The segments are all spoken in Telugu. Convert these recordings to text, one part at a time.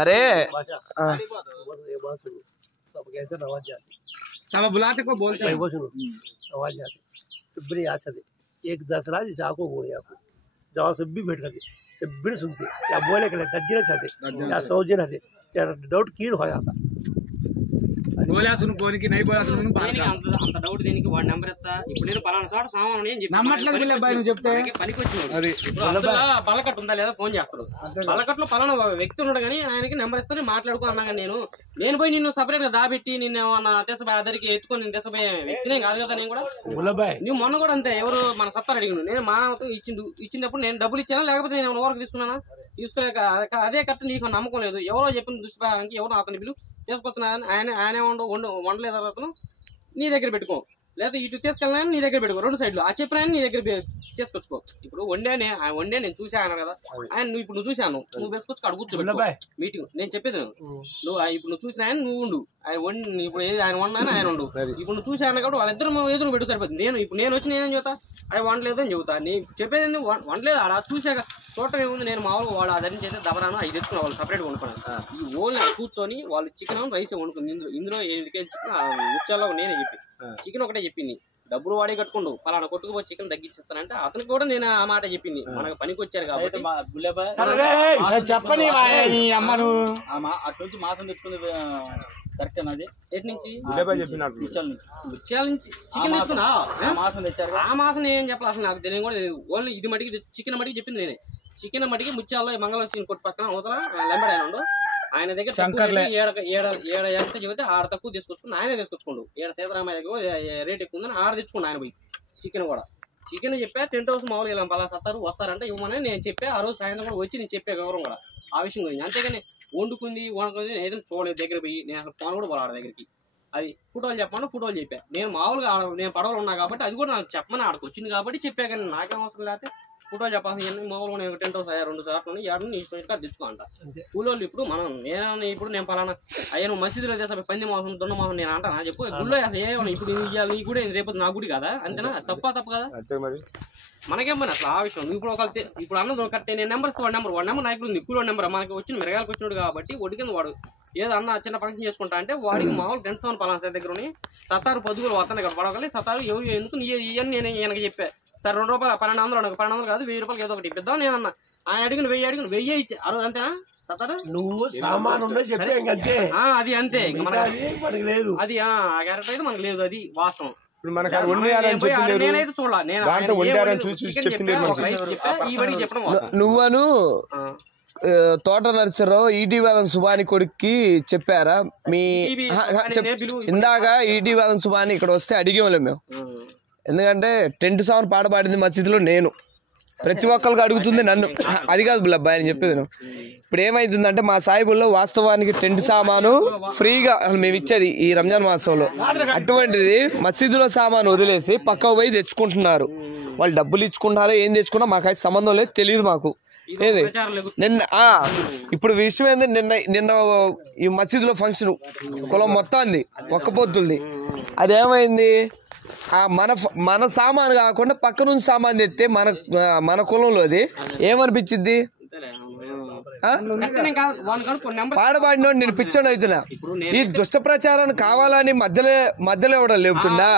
अरे सब बुलाते को बोलते हैं आवाज आती तो बड़ी याद आती एक 10 रात इस आंखों को आपको जहाँ सब भी बैठ करके सब भी सुनते क्या बोले के लिए दज्जन चाहते क्या सौजन हंसे क्या डाउट क्लियर हो जाता बोला सुन फोन की नहीं बोला सुन అంత డౌట్ దీనికి వాడి నెంబర్ ఇస్తా ఇప్పుడు నేను పలానా చోట సామాను అని చెప్పి నమ్మట్లేదు అబ్బాయి నువ్వు చెప్తే పనికి వచ్చినాడు ఇప్పుడు అందులో బల్లకట్టు ఉందా లేదా ఫోన్ చేస్తాడు బల్లకట్లో పలానా వ్యక్తి ఉన్నాడు కానీ ఆయనకి నెంబర్ ఇస్తాను మాట్లాడుకో అన్నా కానీ నేను పోయి నిన్ను సపరేట్ గా దాబెట్టి నిన్ను దేశభాయ్ అద్దరికి ఎత్తుకొని నేను దేశభాయ్ వ్యక్తినే కాదు కదా నేను కూడా నువ్వు మొన్న కూడా అంతే ఎవరు మన సత్తారు అడిగిను నేను మా ఇచ్చినప్పుడు నేను డబ్బులు ఇచ్చానా లేకపోతే నేను ఊరకు తీసుకున్నానా తీసుకోలేక అదే కరెక్ట్ నీకు నమ్మకం లేదు ఎవరో చెప్పిన దుష్పాయానికి ఎవరో అతని పిలువు తీసుకొస్తున్నాను ఆయనే వండలేదు అతను నీ దగ్గర పెట్టుకో లేదా ఇటు తీసుకెళ్ళినా నీ దగ్గర పెట్టుకో 2 సైడ్లు ఆ చెప్పిన నీ దగ్గర తీసుకొచ్చుకో ఇప్పుడు వండే నేను చూసాను కదా ఆయన నువ్వు చూసాను నువ్వు తీసుకొచ్చి అక్కడ కూర్చోబెట్టుకో మీటింగ్ నేను చెప్పేది నువ్వు ఇప్పుడు నువ్వు చూసిన ఆయన నువ్వు ఉండు ఆయన ఇప్పుడు ఆయన వండాను ఆయన ఉండు ఇప్పుడు నువ్వు చూసాను కాబట్టి వాళ్ళిద్దరు ఎదురు పెట్టు సరిపోతుంది నేను వచ్చి నేనేం చెబుతా అది వండలేదు అని చెబుతా నీ చెప్పేది వండలేదు అలా చూసాక చూడటం ఏముంది నేను మామూలుగా వాళ్ళు అదని చేస్తే దబరాను 5 తెచ్చుకున్నా వాళ్ళు సపరేట్గా వండుకున్నాను ఈ ఓన్లీ కూర్చొని వాళ్ళు చికెన్ రైస్ వండుకుంది ఇందులో 7 కేజీ చికెన్ ఉచ్చాలో నేనే చెప్పి చికెన్ ఒకటే చెప్పింది డబ్బులు వాడే కట్టుకోండు పలానా కొట్టుకుపోయి చికెన్ తగ్గించిస్తానంటే అతనికి కూడా నేను ఆ మాట చెప్పింది మనకు పనికి వచ్చారు కాబట్టి చెప్పని అటు మాసం తెచ్చుకుంది కరెక్ట్ అది ఎటు నుంచి ముత్యాల నుంచి చికెన్ తెచ్చుకున్నా మాసం తెచ్చారు ఆ మాసం ఏం చెప్పాలి అసలు నాకు తెలియదు కూడా ఓన్లీ ఇది మటుకి చికెన్ మటుకి చెప్పింది నేనే చికెన్ మటుకి ముత్యాల్లో మంగళవారం కొట్టు పక్కన అవతల లెంబడి ఆయన ఉండు ఆయన దగ్గర ఎంత చెబితే ఆడ తక్కువ తీసుకొచ్చుకుని ఆయనే తీసుకొచ్చుకోండు 7 సీతారామయ్య దగ్గర రేట్ ఎక్కువ ఉందని ఆడ తెచ్చుకోండు ఆయన పోయి చికెన్ కూడా చికెన్ చెప్పా టెంట్ హౌస్ మామూలుగా ఇలా పలా సత్తారు వస్తారంటే ఇవ్వమని నేను చెప్పా ఆ రోజు సాయంత్రం కూడా వచ్చి నేను చెప్పే వివరం కూడా ఆ విషయం గురించి అంతేగాని వండుకుంది ఏదైనా చూడలేదు దగ్గర పోయి నేను అసలు ఫోన్ కూడా పోలా ఆడ దగ్గరికి అది ఫోటోలు చెప్పమన్నా ఫోటోలు చెప్పా నేను మామూలుగా నేను పడవలు ఉన్నా కాబట్టి అది కూడా నాకు చెప్పమని ఆడకు వచ్చింది కాబట్టి చెప్పా కానీ నాకేం అవసరం లేకపోతే ఫోటోలు చెప్పాల్సిన మామూలుగా నేను టెంట్ హౌస్ 2 సార్లు ఏడు ఇష్టం తెచ్చుకుంట కూలోళ్ళు ఇప్పుడు నేను పలానా అయ్యా మసీదులో చేసే పంది మాసం దొండ మాసం నేను అంటానా చెప్పు గుళ్ళో ఏమన్నా ఇప్పుడు ఇవ్వాలి ఈ గుడి రేపు నా గుడి కదా అంతేనా తప్ప కదా మనకేం పని అసలు ఆ విషయం నువ్వు ఇప్పుడు అన్నది కరెక్ట్ నేను నెంబర్ వాడి నెంబర్ నాయకుడు ఉంది కూలో నెంబర్ మనకి వచ్చిన మెరగాలకు వచ్చినాడు కాబట్టి ఒడి కింద వాడు ఏదో అన్న చిన్న ఫంక్షన్ చేసుకుంటా అంటే వాడికి మామూలు టెంట్స్ అని పలానా సార్ దగ్గర సత్తారు పొద్దుగులు వస్తాను ఇక్కడ పడవగలి సత్తారు ఎవరు ఎందుకు ఇవన్నీ నేను ఈయనకి చెప్పా సార్ 2 రూపాయలు 1200 1200 కాదు 1000 రూపాయలు ఏదో ఒకటి ఇప్పిద్దాం నేను అన్న ఆయన అడిగిన 1000 ఇచ్చి అంతేనా సత్తారు అది అంతే అది ఆ క్యారెక్టర్ అయితే మనకు లేదు అది వాస్తవం నువ్వను తోట నరసరావు ఈటీవీ సుబాని కొడుక్కి చెప్పారా మీ ఇందాక ఈటీవీ సుబాని ఇక్కడ వస్తే అడిగేవాళ్ళం మేము ఎందుకంటే టెంట్ సాంగ్ పాట పాడింది మసీదులో నేను ప్రతి ఒక్కరికి అడుగుతుంది నన్ను అది కాదు బుల్లబ్బాయి అని చెప్పేది నేను ఇప్పుడు ఏమైతుందంటే మా సాయిబుల్లో వాస్తవానికి టెంట్ సామాను ఫ్రీగా మేము ఇచ్చేది ఈ రంజాన్ మాసంలో అటువంటిది మసీదులో సామాను వదిలేసి పక్క పోయి తెచ్చుకుంటున్నారు వాళ్ళు డబ్బులు ఇచ్చుకుంటారో ఏం తెచ్చుకున్నా మాకైతే సంబంధం లేదు తెలియదు మాకు ఏది నిన్న ఇప్పుడు విషయం ఏంటంటే నిన్న ఈ మసీదులో ఫంక్షన్ కులం మొత్తం అంది ఒక్క పొద్దుల్ది అదేమైంది మన సామాను కాకుండా పక్క నుంచి సామాన్ తెస్తే మన కులంలో అది ఏమనిపించింది పాడబాడినోడు నేను పిచ్చోడు అవుతున్నా ఈ దుష్ట ప్రచారాన్ని కావాలని మధ్యలో ఎవడ లేపుతుండా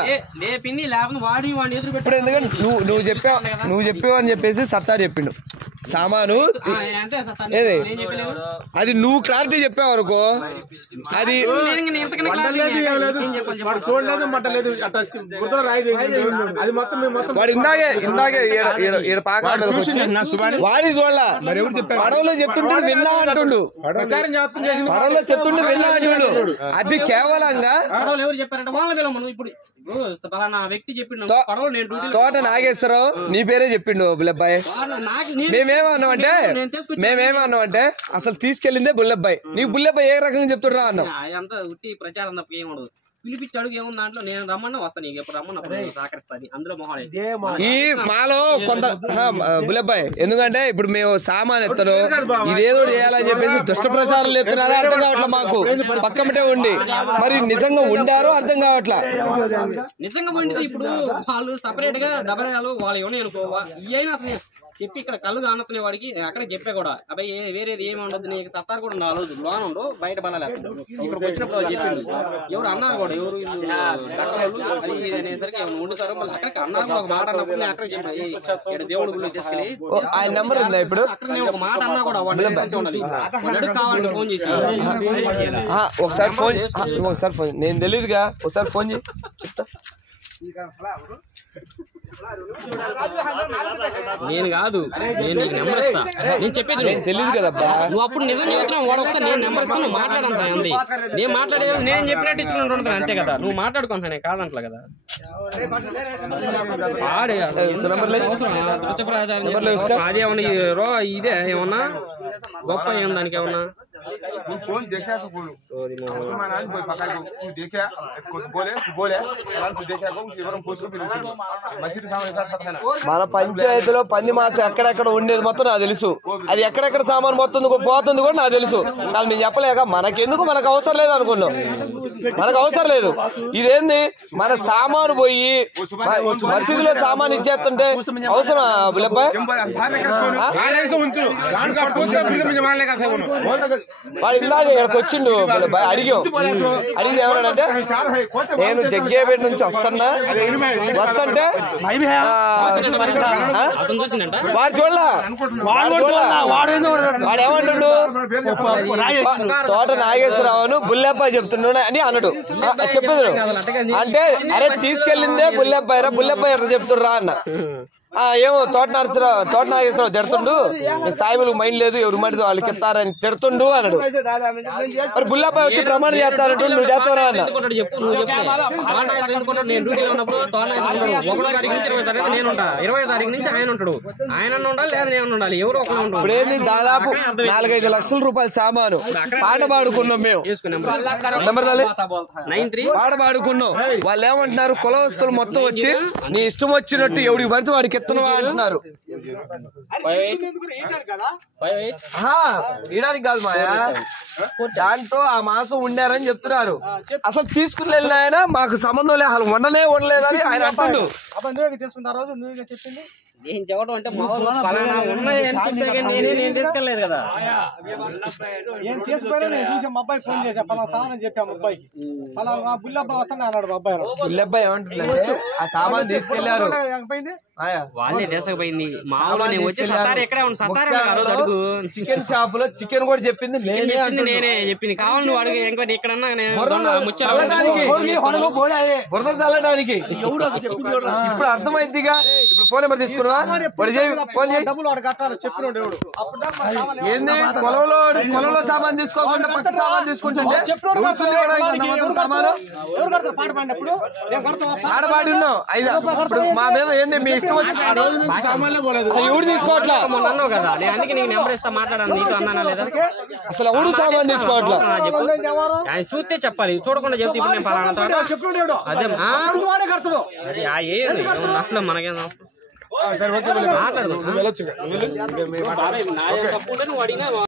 ఇప్పుడు ఎందుకంటే నువ్వు చెప్పావు అని చెప్పేసి సత్తా చెప్పిండు సామాను ఏది అది నువ్వు క్లారిటీ చెప్పావు అనుకో అది వాడు ఇందాకే వాడి చూడలా పడవలో చెప్తుంటే విన్నా అంటుండు పడవలో చెప్తుంటే విన్నా అంటుండు అది కేవలంగా తోట నాగేశ్వరరావు నీ పేరే చెప్పిండు బుల్లబ్బాయి మేమేమన్నామంటే అసలు తీసుకెళ్ళిందే బుల్లబ్బాయి నీకు బుల్లబ్బాయి ఏ రకంగా చెప్తున్నా అన్నాం ప్రచారం తప్ప ఏమడదు పిలిపించి అడుగు ఏముంది దాంట్లో నేను రమ్మన్నా వస్తాను నీకు ఎప్పుడు రమ్మన్నప్పుడు సహకరిస్తాను అందులో మొహాలు ఈ మాలో కొంత బుల్లబ్బాయి ఎందుకంటే ఇప్పుడు మేము సామాన్ ఎత్తను ఇదేదో చేయాలని చెప్పేసి దుష్ట ప్రచారం ఎత్తున్నారో అర్థం కావట్లే మాకు పక్కమటే ఉండి మరి నిజంగా ఉండారో అర్థం కావట్లా నిజంగా ఉండి ఇప్పుడు వాళ్ళు సపరేట్ గా దబరాలు వాళ్ళు ఏమన్నా అనుకో ఈ అయినా అసలు చెప్పి ఇక్కడ కళ్ళు కానుకునే వాడికి అక్కడే చెప్పే కూడా అబ్బాయి వేరేది ఏమి ఉండదు నీకు సత్తారు కూడా ఉండదు లోన్ ఉండు బయట బలాలేదు ఇక్కడికి వచ్చినప్పుడు చెప్పిండు ఎవరు అన్నారు కూడా ఎవరు అది అనేసరికి ఏమైనా వండుతారు మళ్ళీ అక్కడికి అన్నారు కూడా ఒక మాట అన్నప్పుడు నేను అక్కడ చెప్పాను ఇక్కడ దేవుడు గుళ్ళు తీసుకెళ్ళి ఆయన నెంబర్ ఉందా ఇప్పుడు అక్కడ ఒక మాట అన్నా కూడా వాడు ఉండాలి కావాలంటే ఫోన్ చేసి ఒకసారి ఫోన్ నేను తెలియదుగా ఒకసారి ఫోన్ చేయి చెప్తా నేను కాదు నేను నీకు నెంబర్ ఇస్తా నేను చెప్పేది తెలియదు కదబ్బా నువ్వు అప్పుడు నిజం చెబుతున్నావు వాడు ఒకసారి నేను నెంబర్ ఇస్తాను నువ్వు మాట్లాడంటా అంది నేను మాట్లాడేది నేను చెప్పినట్టు ఇచ్చుకుంటా అంతే కదా నువ్వు మాట్లాడుకుంటా నేను కాదంటలే కదా అదేమన్నా ఇదే ఏమన్నా గొప్ప ఏం దానికి ఏమన్నా మన పంచాయతీలో పంది మాసం ఎక్కడెక్కడ ఉండేది మొత్తం నాకు తెలుసు అది ఎక్కడెక్కడ సామాన్ మొత్తం పోతుంది కూడా నాకు తెలుసు కానీ నేను చెప్పలేక మనకెందుకు మనకు అవసరం లేదు అనుకున్నాం మనకు అవసరం లేదు ఇదేంది మన సామాను పోయి మసీదులో సామాన్ ఇచ్చేస్తుంటే అవసరం బుల్లబ్బాయ్ వాడు ఇందాక ఇక్కడికి వచ్చిండు బుల్లబ్బాయ్ అడిగాం అడిగి ఏమన్నాడంటే నేను జగ్గేపేట నుంచి వస్తుంటే వాడు చూడలా వాడు ఏమంటాడు తోట నాగేశ్వరరావును బుల్లెబ్బాయి చెప్తున్నాడు అని అన్నాడు చెప్పేది అంటే అరే తీసుకెళ్ళిందే బుల్లెబ్బాయి రా బుల్లెబ్బాయి ఎట్లా చెప్తుర్రా అన్న ఏమో తోట నాగేశ్వరరావు తిడుతుండు సాయిబులకు మైండ్ లేదు ఎవరు మడితో వాళ్ళకి ఇస్తారని తిడుతుండు అన్నాడు మరి బుల్లబ్బాయి వచ్చి ప్రమాణం చేస్తారంటూ నువ్వు చేస్తావరా అన్న నేను డ్యూటీలో ఉన్నప్పుడు 1వ తారీఖు నుంచి 20వ తారీఖు నేను ఉంటా 20వ తారీఖు నుంచి ఆయన ఉంటాడు ఆయన ఉండాలి లేదా నేను ఉండాలి ఎవరు ఒకరు ఉంటాడు ఇప్పుడేంది దాదాపు 4-5 లక్షల రూపాయల సామాను పాట పాడుకున్నాం మేము నెంబర్ 93 పాట పాడుకున్నాం వాళ్ళు ఏమంటున్నారు కులవస్తులు మొత్తం వచ్చి నీ ఇష్టం వచ్చినట్టు ఎవడికి పడితే వాడికి ఎత్తునవా అంటున్నారు ఇయడానికి కాదు మాయా దాంట్లో ఆ మాసం ఉండారని చెప్తున్నారు అసలు తీసుకుని వెళ్ళిన ఆయన మాకు సంబంధం లేదు అసలు ఉండలేదని ఆయన అంటాడు తీసుకున్న రోజు నువ్వు చెప్పింది నేను చెప్పడం అంటే నేను తీసుకెళ్ళలేదు కదా ఏం చేసుకోవాలి నేను చూసి మా అబ్బాయి ఫోన్ చేసా పలా సామాన్ చెప్పా మా అబ్బాయికి పలా మా బుల్లబ్బాయి వస్తాను అన్నాడు మా అబ్బాయి బుల్లబ్బాయి ఏమంటున్నాడు ఆ సామాన్ తీసుకెళ్లారు వాళ్ళే తీసుకుపోయింది మామూలు నేను వచ్చి సత్తారు ఎక్కడే ఉంది సత్తారు అడుగు చికెన్ షాప్ లో చికెన్ కూడా చెప్పింది నేనే చెప్పింది కావాలి నువ్వు అడుగు ఎంక్వైరీ ఎక్కడన్నా బురద చల్లడానికి ఇప్పుడు అర్థమైందిగా ఇప్పుడు ఫోన్ నెంబర్ తీసుకున్నా ఏంది కొలంలో సామాన్ తీసుకోకుండా పక్క సామాన్ తీసుకుంటుంటే ఆడపాడి ఉన్నాం మా మీద ఏంది మీ ఇష్టం వచ్చి ఎవడు తీసుకోవట్లా అన్నావు కదా నేను అందుకే నీకు నెంబర్ ఇస్తా మాట్లాడాను నీకు అన్నానా లేదా అసలు ఎవడు సామాన్ తీసుకోవట్లా ఆయన చూస్తే చెప్పాలి చూడకుండా చెప్తే ఇప్పుడు నేను పలానా అదే మనకేం మాట్లాడదు